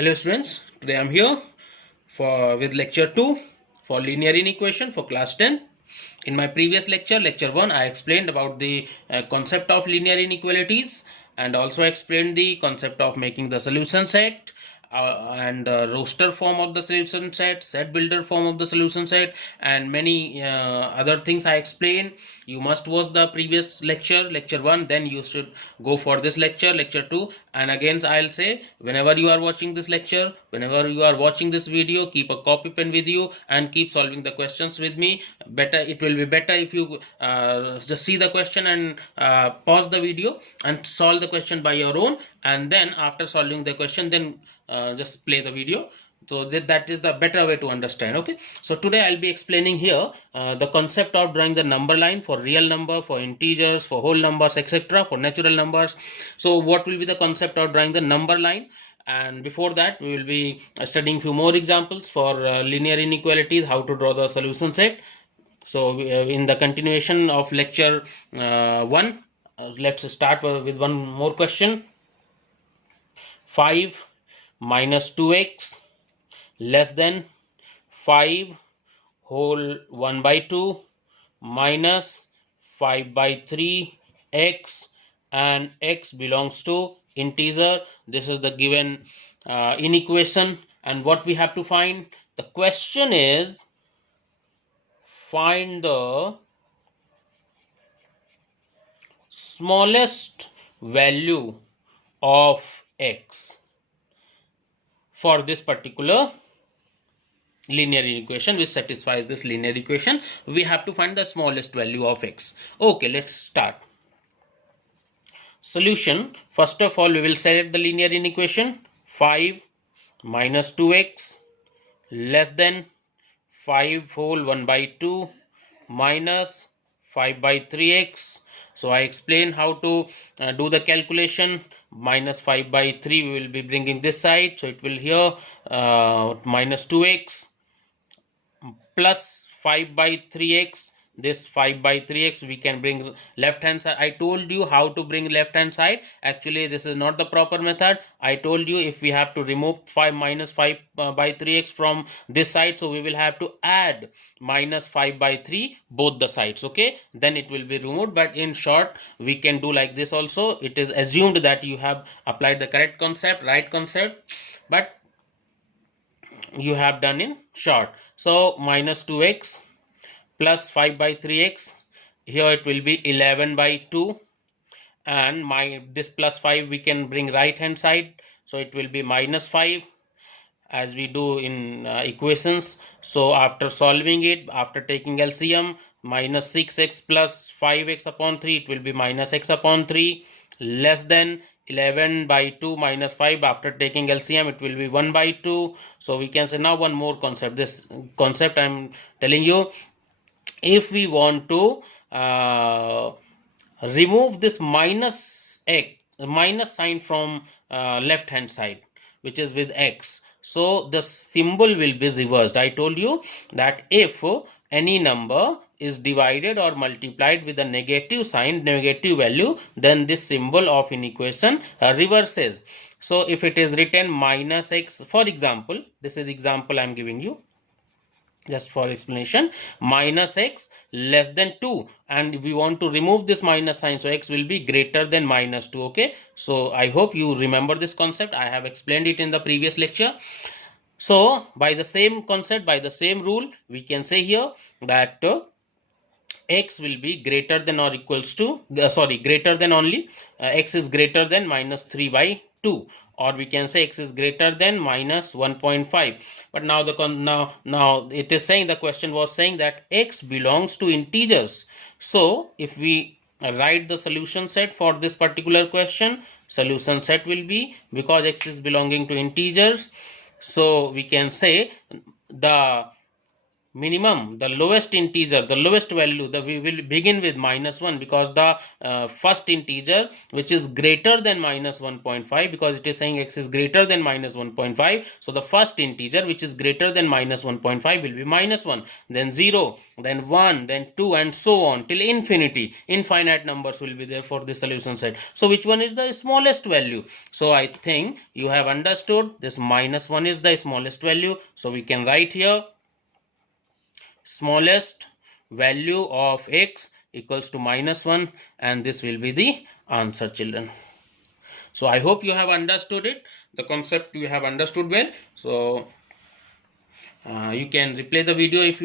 Hello students, today I am here with lecture 2 for linear inequation for class 10. In my previous lecture 1, I explained about the concept of linear inequalities and also explained the concept of making the solution set and roster form of the solution set builder form of the solution set, and many other things I explained. You must watch the previous lecture 1, then you should go for this lecture 2. And again I'll say, whenever you are watching this lecture, whenever you are watching this video, keep a copy pen with you and keep solving the questions with me. It will be better if you just see the question and pause the video and solve the question by your own, and then after solving the question, then just play the video. So that is the better way to understand. Okay, so today I'll be explaining here the concept of drawing the number line for real number, for integers, for whole numbers, etc., for natural numbers. So what will be the concept of drawing the number line? And before that, we will be studying few more examples for linear inequalities, how to draw the solution set. So in the continuation of lecture 1, let's start with one more question. 5 minus 2x less than 5 whole 1 by 2 minus 5 by 3 x, and x belongs to integer. This is the given inequation, and what we have to find, the question is find the smallest value of x for this particular linear equation which satisfies this linear equation. We have to find the smallest value of x. Okay, let's start. Solution. First of all, we will select the linear inequation. 5 minus 2x less than 5 whole 1 by 2 minus 5 by 3x. So I explain how to do the calculation. Minus 5 by 3 we will be bringing this side, so it will here minus 2x plus 5 by 3x. This 5 by 3x we can bring left hand side. I told you how to bring left hand side. Actually this is not the proper method. I told you if we have to remove 5 minus 5 by 3x from this side, so we will have to add minus 5 by 3 both the sides. Okay, then it will be removed. But in short, we can do like this also. It is assumed that you have applied the correct concept, right concept, but you have done in short. So minus 2x plus 5 by 3x, here it will be 11 by 2, and this plus 5 we can bring right hand side, so it will be minus 5 as we do in equations. So after solving it, after taking LCM, minus 6x plus 5x upon 3, it will be minus x upon 3 less than 11 by 2 minus 5. After taking LCM, it will be 1 by 2. So we can say now one more concept. This concept I am telling you, if we want to remove this minus sign from left hand side, which is with x, so the symbol will be reversed. I told you that if any number is divided or multiplied with a negative sign, negative value, then this symbol of inequation reverses. So if it is written minus x, for example, this is example I am giving you just for explanation, minus x less than 2, and we want to remove this minus sign, so x will be greater than minus 2. Okay, so I hope you remember this concept. I have explained it in the previous lecture. So by the same concept, by the same rule, we can say here that x will be greater than or equals to greater than only x is greater than minus 3 by 2, or we can say x is greater than minus 1.5. but now now it is saying, the question was saying that x belongs to integers. So if we write the solution set for this particular question, solution set will be, because x is belonging to integers, so we can say the minimum, the lowest integer, the lowest value, we will begin with -1, because the first integer which is greater than -1.5, because it is saying x is greater than -1.5, so the first integer which is greater than -1.5 will be -1, then 0, then 1, then 2, and so on till infinity. Infinite numbers will be there for the solution set. So which one is the smallest value? So I think you have understood this -1 is the smallest value. So we can write here smallest value of x equals to -1, and this will be the answer, children. So I hope you have understood it, the concept you have understood well. So you can replay the video if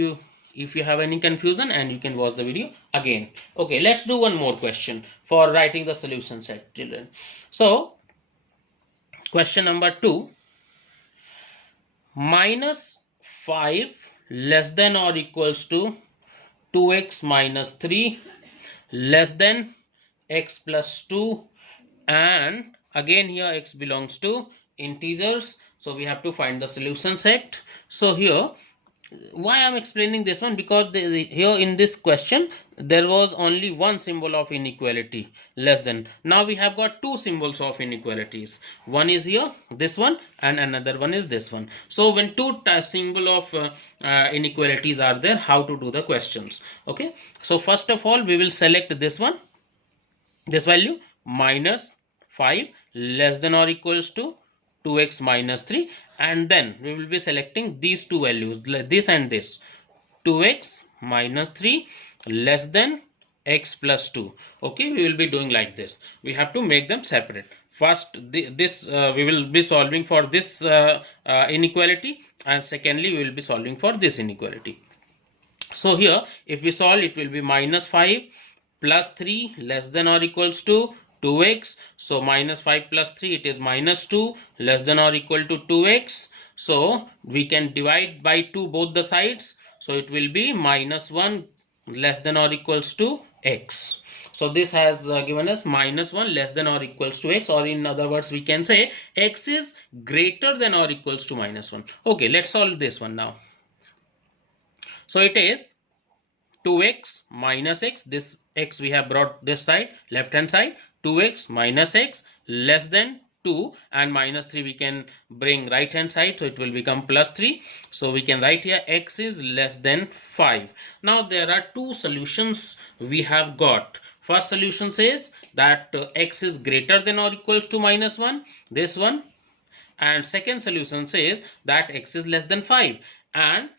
you have any confusion, and you can watch the video again. Okay, let's do one more question for writing the solution set, children. So question number 2, -5 less than or equals to 2x minus 3 less than x plus 2, and again here x belongs to integers, so we have to find the solution set. So here, why I'm explaining this one, because here in this question there was only one symbol of inequality, less than. Now we have got two symbols of inequalities, one is here, this one, and another one is this one. So when two symbol of inequalities are there, how to do the questions? Okay, so first of all we will select this one, this value, -5 less than or equals to 2x minus 3, and then we will be selecting these two values, this and this, 2x minus 3 less than x plus 2. Okay, we will be doing like this. We have to make them separate. First this we will be solving for this inequality, and secondly we will be solving for this inequality. So here if we solve, it will be -5 plus 3 less than or equals to 2x. So -5 plus 3, it is -2 less than or equal to 2x. So we can divide by 2 both the sides. So it will be -1 less than or equals to x. So this has given us -1 less than or equals to x, or in other words we can say x is greater than or equals to -1. Okay, let's solve this one now. So it is 2x minus x, this x we have brought this side, left hand side, 2x minus x less than 2, and -3 we can bring right hand side, so it will become +3. So we can write here x is less than 5. Now there are two solutions we have got. First solution says that x is greater than or equals to -1, this one, and second solution says that x is less than 5. And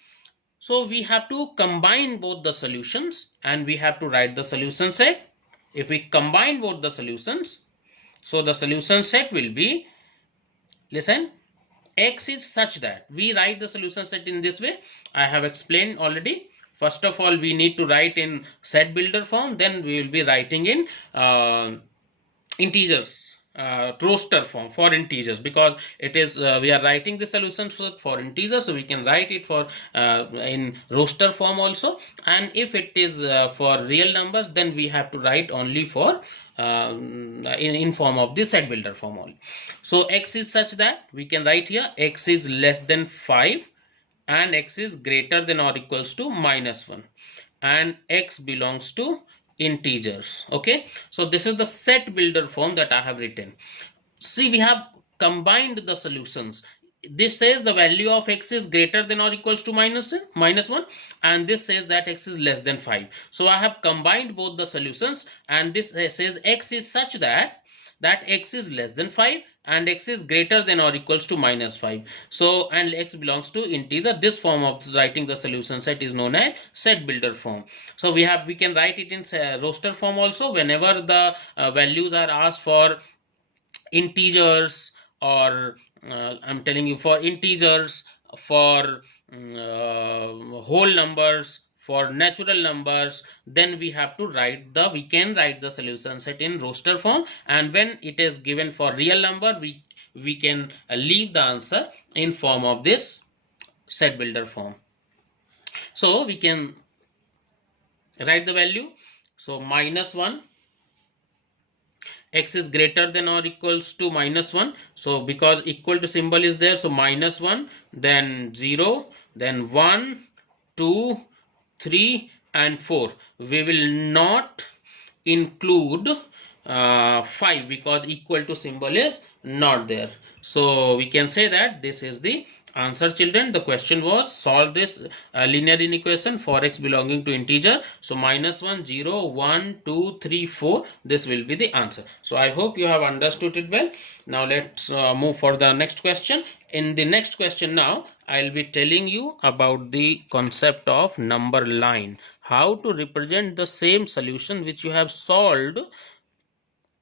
so we have to combine both the solutions, and we have to write the solution set. If we combine both the solutions, so the solution set will be, listen, x is such that, we write the solution set in this way. I have explained already. First of all, we need to write in set builder form, then we will be writing in integers, roster form for integers, because it is we are writing the solution for integers, so we can write it for in roster form also. And if it is for real numbers, then we have to write only for in form of the set builder form only. So x is such that we can write here x is less than 5 and x is greater than or equals to -1, and x belongs to integers. Okay, so this is the set builder form that I have written. See, we have combined the solutions. This says the value of x is greater than or equals to -1, and this says that x is less than 5. So I have combined both the solutions, and this says x is such that x is less than 5 and x is greater than or equals to -5. So, and x belongs to integer. This form of writing the solution set is known as set builder form. So we can write it in roster form also. Whenever the values are asked for integers, or I'm telling you, for integers, for whole numbers, for natural numbers, then we have to write we can write the solution set in roster form. And when it is given for real number, we can leave the answer in form of this set builder form. So we can write the value. So -1, x is greater than or equals to -1. So because equal to symbol is there, so -1, then 0, then 1, 2, 3 and 4. We will not include 5 because equal to symbol is not there. So we can say that this is the answer, children. The question was solve this linear inequation for x belonging to integer. So -1, 0, 1, 2, 3, 4. This will be the answer. So I hope you have understood it well. Now let's move for the next question. In the next question now, I'll be telling you about the concept of number line. How to represent the same solution which you have solved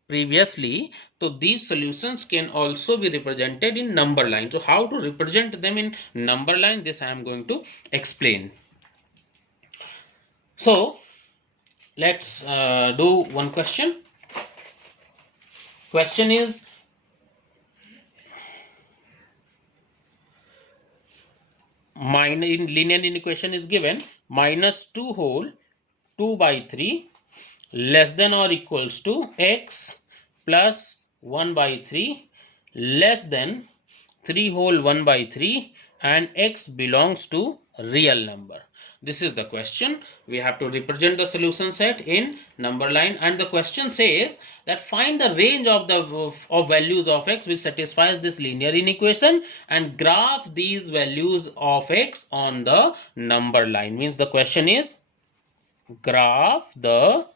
previously. So these solutions can also be represented in number line. So how to represent them in number line, this I am going to explain. So let's do one question. Question is, in linear inequation is given -2 whole 2 by 3 less than or equals to x plus 1 by 3 less than 3 whole 1 by 3 and x belongs to real number. This is the question. We have to represent the solution set in number line, and the question says that find the range of the values of x which satisfies this linear inequation and graph these values of x on the number line. Means the question is graph the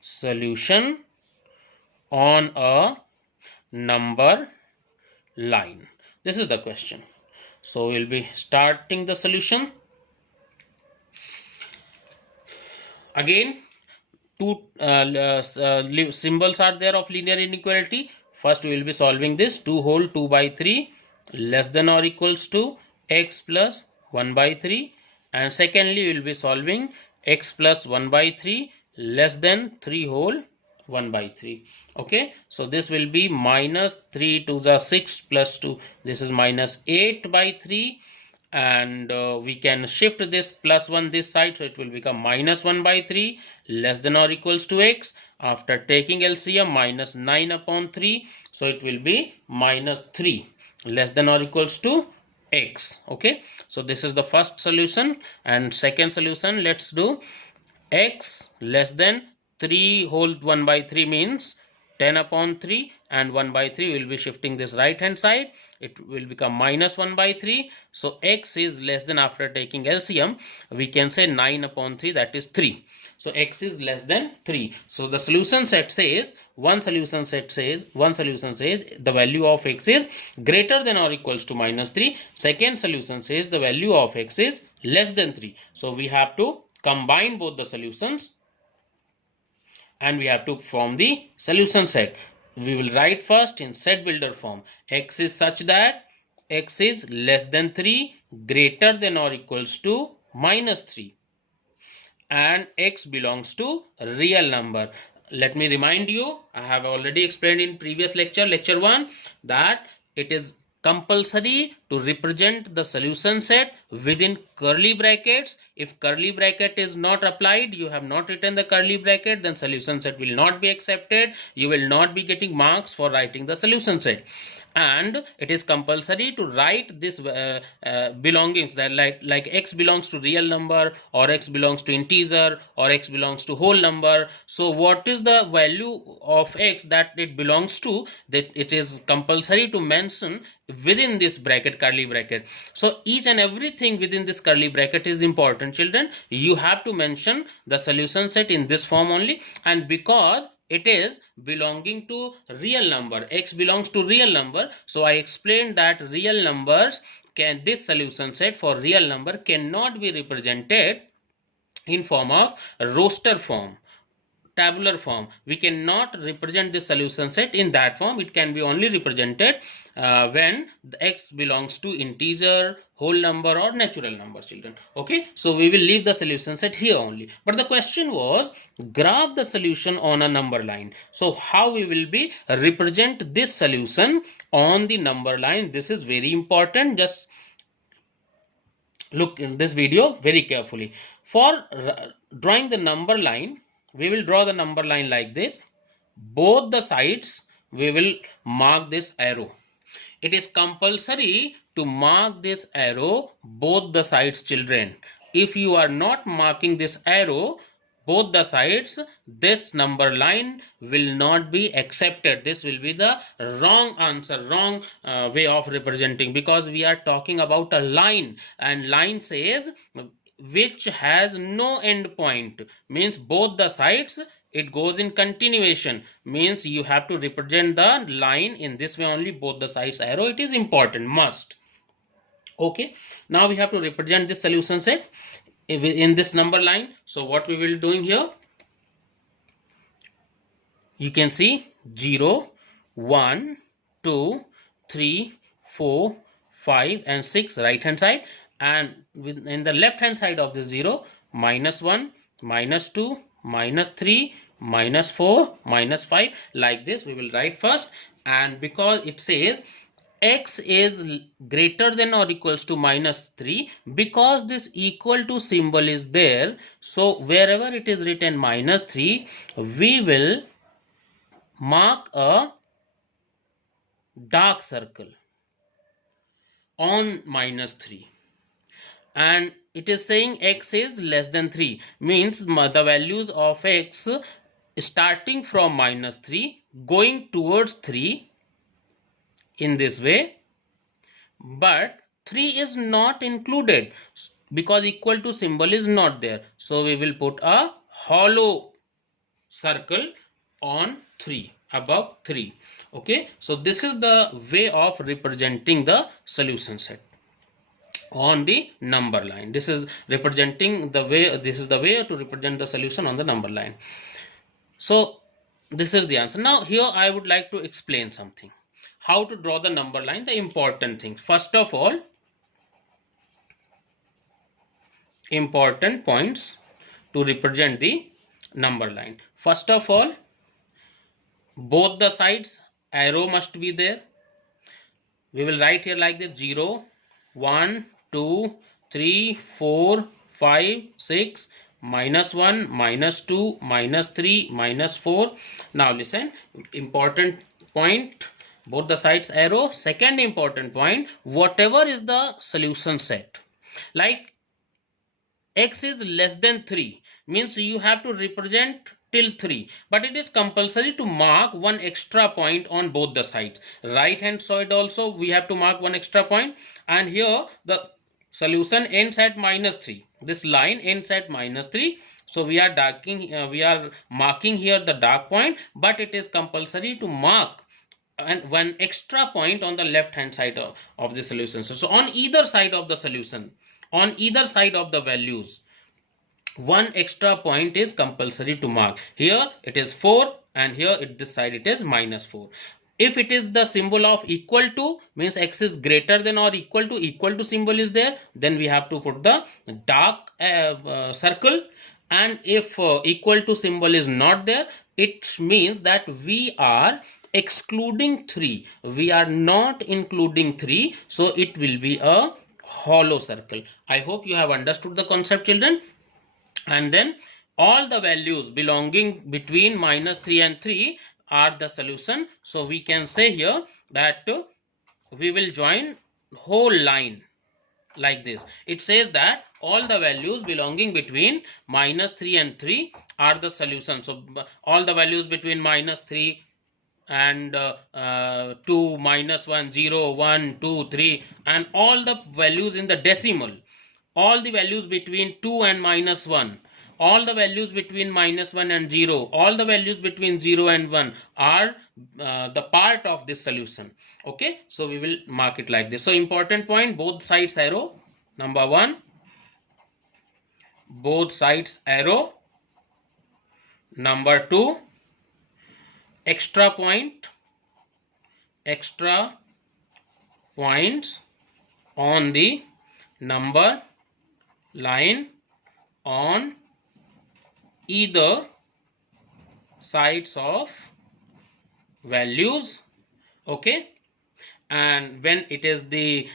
solution on a number line. This is the question. So we'll be starting the solution. Again, two symbols are there of linear inequality. First we will be solving this 2 whole 2 by 3 less than or equals to x plus 1 by 3, and secondly we will be solving x plus 1 by 3 less than 3 whole 1 by 3. Okay, so this will be -3 to the 6 plus 2. This is -8 by 3, and we can shift this plus 1 this side, so it will become -1 by 3 less than or equals to x. After taking LCM, -9 upon 3, so it will be -3 less than or equals to x. Okay, so this is the first solution, and second solution, let's do x less than 3 whole 1 by 3 means 10 upon 3, and 1 by 3 will be shifting this right hand side. It will become -1 by 3. So x is less than, after taking LCM, we can say 9 upon 3, that is 3. So x is less than 3. So the solution set says, one solution says the value of x is greater than or equals to -3. Second solution says the value of x is less than 3. So we have to combine both the solutions and we have to form the solution set. We will write first in set builder form. X is such that x is less than 3, greater than or equals to -3, and x belongs to real number. Let me remind you, I have already explained in previous lecture, lecture 1, that it is compulsory to represent the solution set within curly brackets. If curly bracket is not applied, you have not written the curly bracket, then solution set will not be accepted. You will not be getting marks for writing the solution set. And it is compulsory to write this belongings, that like x belongs to real number, or x belongs to integer, or x belongs to whole number. So what is the value of x that it belongs to, that it is compulsory to mention within this bracket, curly bracket. So each and everything within this curly bracket is important, children. You have to mention the solution set in this form only, and because it is belonging to real number, x belongs to real number, so I explained that real numbers this solution set for real number cannot be represented in form of roster form, tabular form. We cannot represent the solution set in that form. It can be only represented when the x belongs to integer, whole number, or natural number, children. Okay, so we will leave the solution set here only. But the question was graph the solution on a number line. So how we will be represent this solution on the number line? This is very important. Just look in this video very carefully. For drawing the number line, we will draw the number line like this. Both the sides we will mark this arrow. It is compulsory to mark this arrow both the sides, children. If you are not marking this arrow both the sides, this number line will not be accepted. This will be the wrong answer, wrong way of representing, because we are talking about a line, and line says which has no end point, means both the sides it goes in continuation, means you have to represent the line in this way only, both the sides arrow. It is important, must. Okay, now we have to represent this solution set in this number line. So what we will doing here, you can see 0, 1, 2, 3, 4, 5 and 6 right hand side, and in the left hand side of the 0, -1, -2, -3, -4, -5, like this we will write first. And because it says x is greater than or equals to -3, because this equal to symbol is there, so wherever it is written -3, we will mark a dark circle on -3. And it is saying x is less than 3, means the values of x starting from -3 going towards 3 in this way, but 3 is not included because equal to symbol is not there. So we will put a hollow circle on 3, above 3. Okay, so this is the way of representing the solution set on the number line. This is representing the way, this is the way to represent the solution on the number line. So this is the answer. Now here I would like to explain something, how to draw the number line, the important things. First of all, important points to represent the number line. First of all, both the sides arrow must be there. We will write here like this: 0, 1, 2, 3, 4, 5, 6, -1, -2, -3, -4. Now listen, important point, both the sides arrow. Second important point, whatever is the solution set, like x is less than 3, means you have to represent till 3, but it is compulsory to mark one extra point on both the sides. Right hand side also we have to mark one extra point, and here the solution ends at -3. This line ends at -3. So we are marking here the dark point, but it is compulsory to mark and one extra point on the left hand side of the solution. So on either side of the solution, on either side of the values, one extra point is compulsory to mark. Here it is 4, and here this side it is -4. If it is the symbol of equal to, means x is greater than or equal to symbol is there, then we have to put the dark circle. And if equal to symbol is not there, it means that we are excluding 3. We are not including 3, so it will be a hollow circle. I hope you have understood the concept, children. And then all the values belonging between -3 and 3 are the solution. So we can say here that we will join whole line like this. It says that all the values belonging between -3 and 3 are the solution. So all the values between -3 and 2, -1, 0, 1, 2, 3, and all the values in the decimal, all the values between 2 and -1, all the values between -1 and 0, all the values between 0 and 1 are the part of this solution. Okay, so we will mark it like this. So important point, both sides arrow. Number 1, both sides arrow. Number 2, extra points on the number line on either sides of values. Okay, and when it is the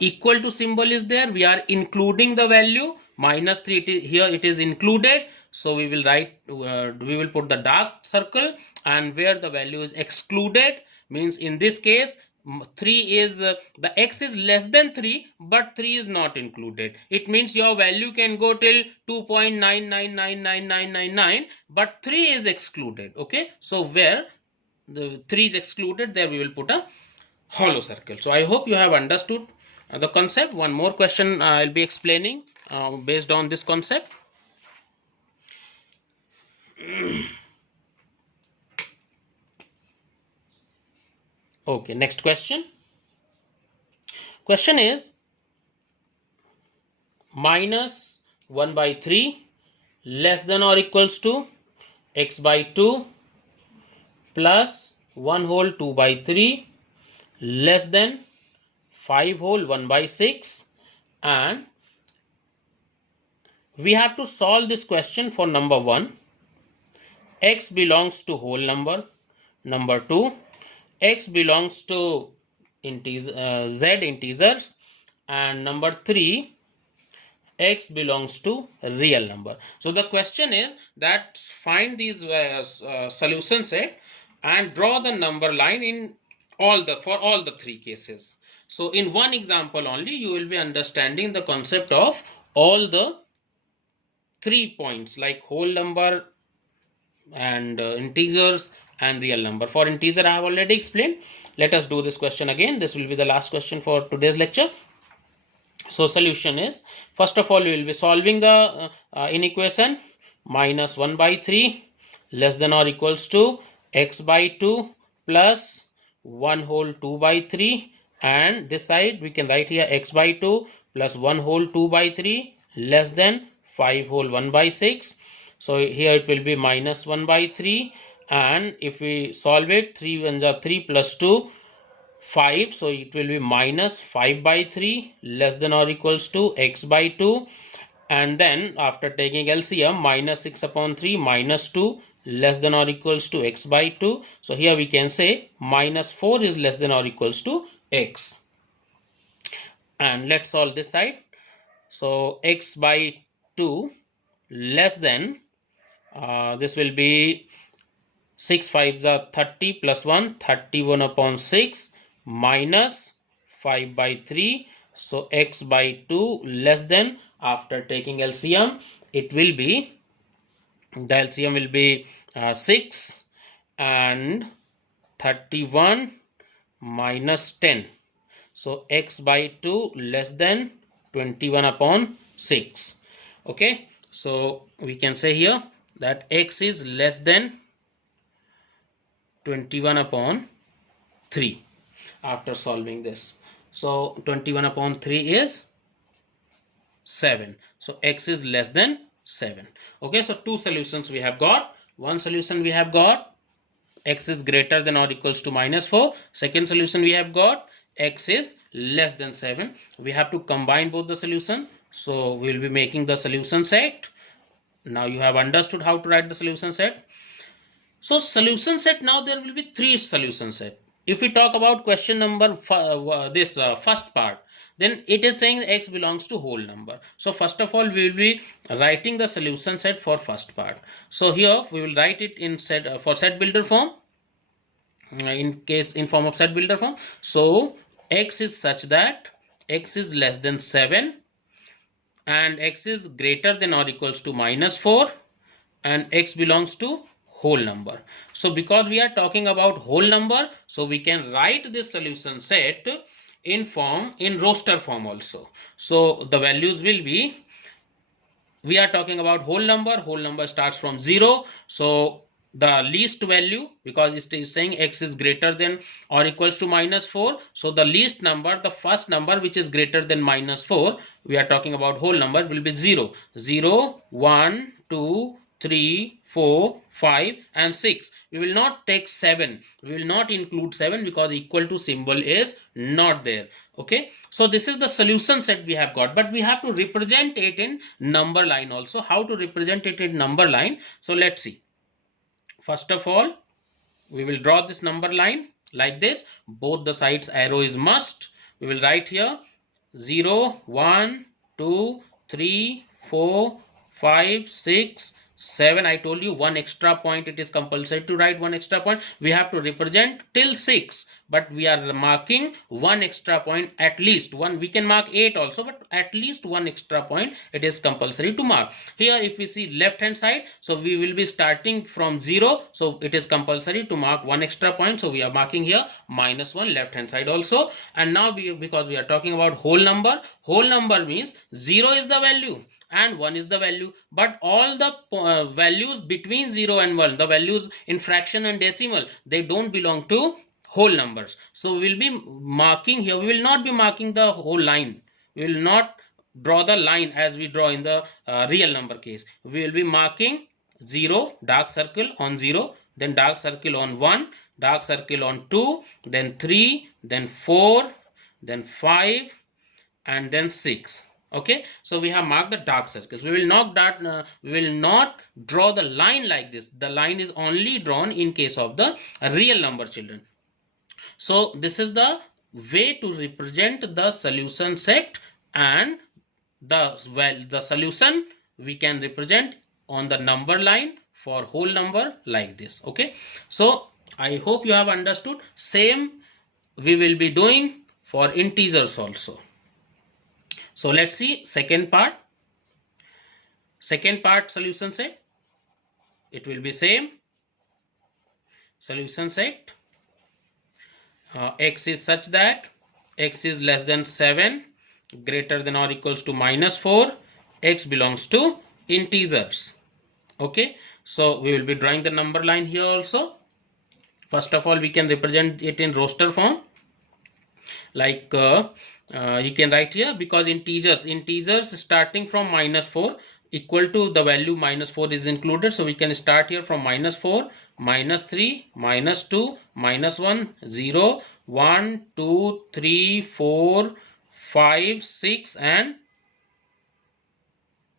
equal to symbol is there, we are including the value -3. Here it is included, so we will write we will put the dark circle, and where the value is excluded, means in this case 3 is the x is less than 3, but 3 is not included. It means your value can go till 2.9999999, but 3 is excluded. Okay, so where the 3 is excluded, there we will put a hollow circle. So I hope you have understood the concept. One more question I'll be explaining based on this concept. Okay, next question. Question is minus 1 by 3 less than or equals to x by 2 plus 1 whole 2 by 3 less than 5 whole 1 by 6, and we have to solve this question for number 1, x belongs to whole number, number 2, x belongs to z integers, and number 3, x belongs to real number. So the question is that find these solution set and draw the number line in for all the 3 cases. So in one example only you will be understanding the concept of all the 3 points, like whole number and integers and real number. For integer I have already explained. Let us do this question again. This will be the last question for today's lecture. So solution is, first of all we will be solving the inequation minus 1 by 3 less than or equals to x by 2 plus 1 whole 2 by 3, and this side we can write here x by 2 plus 1 whole 2 by 3 less than 5 whole 1 by 6. So here it will be minus 1 by 3, and if we solve it, 3 ones are 3 plus 2 5, so it will be minus 5 by 3 less than or equals to x by 2, and then after taking LCM, minus 6 upon 3 minus 2 less than or equals to x by 2. So here we can say minus 4 is less than or equals to x. And let's solve this side. So x by 2 less than this will be 6 5s are 30 plus 1, 31 upon 6 minus 5 by 3. So x by 2 less than, after taking LCM, it will be, the LCM will be 6 and 31 minus 10. So x by 2 less than 21 upon 6. Okay, so we can say here that x is less than 21 upon 3 after solving this. So 21 upon 3 is 7. So x is less than 7. Okay, so 2 solutions we have got. One solution we have got x is greater than or equals to minus 4. Second solution we have got x is less than 7. We have to combine both the solution. So we will be making the solution set. Now you have understood how to write the solution set. So solution set, now there will be 3 solution set. If we talk about question number first part, then it is saying x belongs to whole number. So first of all we will be writing the solution set for first part. So here we will write it in set for set builder form, in form of set builder form. So x is such that x is less than 7 and x is greater than or equals to minus 4 and x belongs to whole number. So because we are talking about whole number, so we can write this solution set in roster form also. So the values will be, we are talking about whole number starts from 0. So the least value, because it is saying x is greater than or equals to minus 4. So the least number, the first number which is greater than minus 4, we are talking about whole number, will be 0. 0, 1, 2, 3, 4, 5 and 6. We will not take 7. We will not include 7 because equal to symbol is not there. Okay. So this is the solution set we have got, but we have to represent it in number line also. How to represent it in number line? So let's see. First of all, we will draw this number line like this. Both the sides arrow is must. We will write here 0, 1, 2, 3, 4, 5, 6, 7. I told you one extra point, it is compulsory to write one extra point. We have to represent till 6, but we are marking one extra point, at least one. We can mark 8 also, but at least one extra point it is compulsory to mark. Here if we see left hand side, so we will be starting from 0, so it is compulsory to mark one extra point, so we are marking here -1 left hand side also. And now because we are talking about whole number means 0 is the value and 1 is the value, but all the values between 0 and 1, the values in fraction and decimal, they don't belong to whole numbers. So we will be marking here, we will not be marking the whole line, we will not draw the line as we draw in the real number case. We will be marking 0, dark circle on 0, then dark circle on 1, dark circle on 2, then 3, then 4, then 5, and then 6. Okay, so we have marked the dark circles. We will not draw the line like this. The line is only drawn in case of the real number, children. So this is the way to represent the solution set, and the solution we can represent on the number line for whole number like this. Okay, so I hope you have understood. Same we will be doing for integers also. So let's see second part. Second part solution set. It will be same. Solution set. X is such that x is less than 7, greater than or equals to -4. X belongs to integers. Okay. So we will be drawing the number line here also. First of all, we can represent it in roster form. Like you can write here, because integers starting from -4 equal to the value -4 is included, so we can start here from -4, -3, -2, -1, 0, 1, 2, 3, 4, 5, 6 and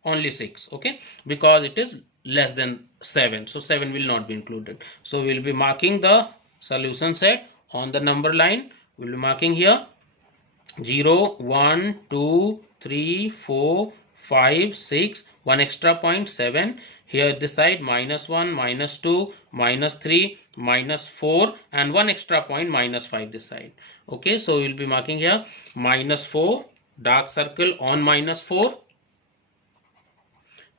only 6. Okay, because it is less than 7, so 7 will not be included. So we will be marking the solution set on the number line. We will be marking here 0, 1, 2, 3, 4, 5, 6, one extra point 7. Here this side -1, -2, -3, -4 and one extra point -5 this side. Okay, so we will be marking here -4, dark circle on -4,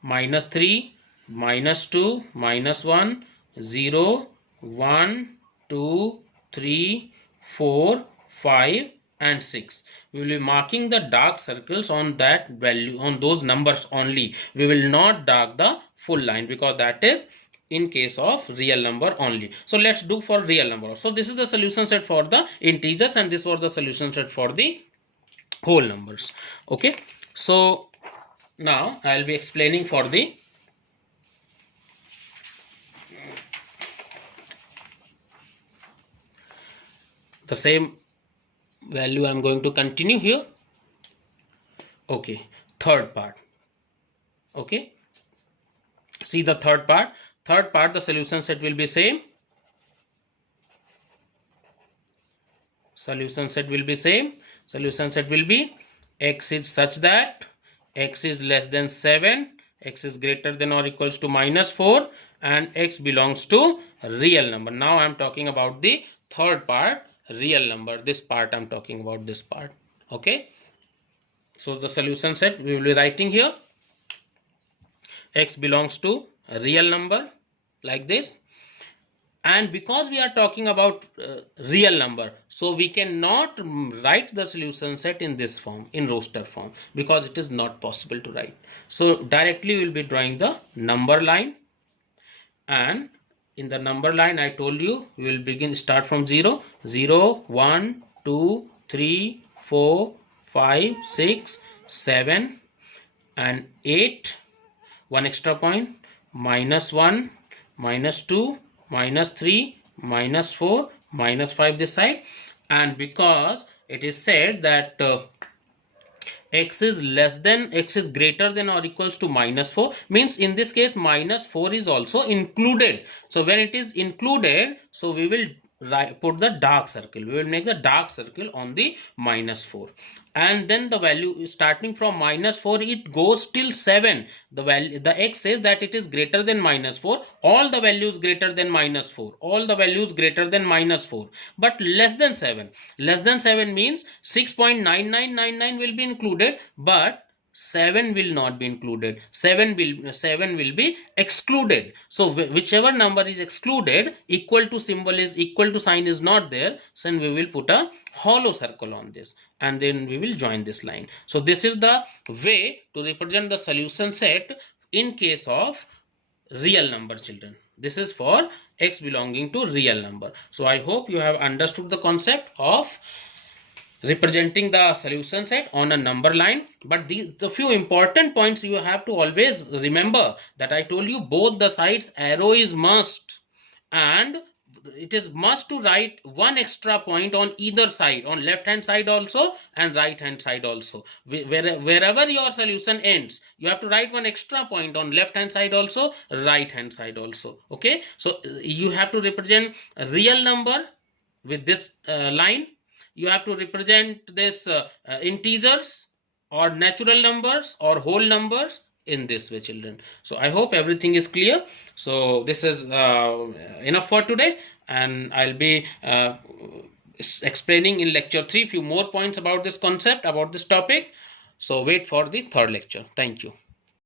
-3, -2, -1, 0, 1, 2, 3, 4, 5 and 6. We will be marking the dark circles on that value, on those numbers only. We will not dark the full line, because that is in case of real number only. So let's do for real number. So this is the solution set for the integers, and this was the solution set for the whole numbers. Okay, so now I will be explaining for the same value. I am going to continue here. Okay, third part. Okay, see the third part. The solution set will be same. Solution set will be same. Solution set will be x is such that x is less than 7, x is greater than or equals to -4, and x belongs to real number. Now I am talking about the third part, real number. This part I am talking about, this part. Okay, so the solution set we will be writing here x belongs to a real number like this. And because we are talking about real number, so we cannot write the solution set in this form, in roster form, because it is not possible to write. So directly we will be drawing the number line, and in the number line I told you we will start from 0, 0, 1, 2, 3, 4, 5, 6, 7 and 8, one extra point, -1, -2, -3, -4, -5 this side. And because it is said that x is greater than or equals to -4, means in this case -4 is also included. So when it is included, so we will put the dark circle. We will make the dark circle on the -4, and then the value is starting from -4, it goes till 7. The value, the x says that it is greater than -4. All the values greater than -4, all the values greater than -4, but less than 7. Less than 7 means 6.9999 will be included, but 7 will not be included. 7 will be excluded. So whichever number is excluded, equal to symbol is equal to sign is not there, so we will put a hollow circle on this, and then we will join this line. So this is the way to represent the solution set in case of real number, children. This is for x belonging to real number. So I hope you have understood the concept of representing the solution set on a number line. But the few important points you have to always remember, that I told you both the sides arrow is must, and it is must to write one extra point on either side, on left hand side also and right hand side also. Wherever your solution ends, you have to write one extra point on left hand side also, right hand side also. Okay, so you have to represent a real number with this line. You have to represent this integers or natural numbers or whole numbers in this way, children. So I hope everything is clear. So this is enough for today, and I'll be explaining in lecture 3 few more points about this concept, about this topic. So wait for the third lecture. Thank you.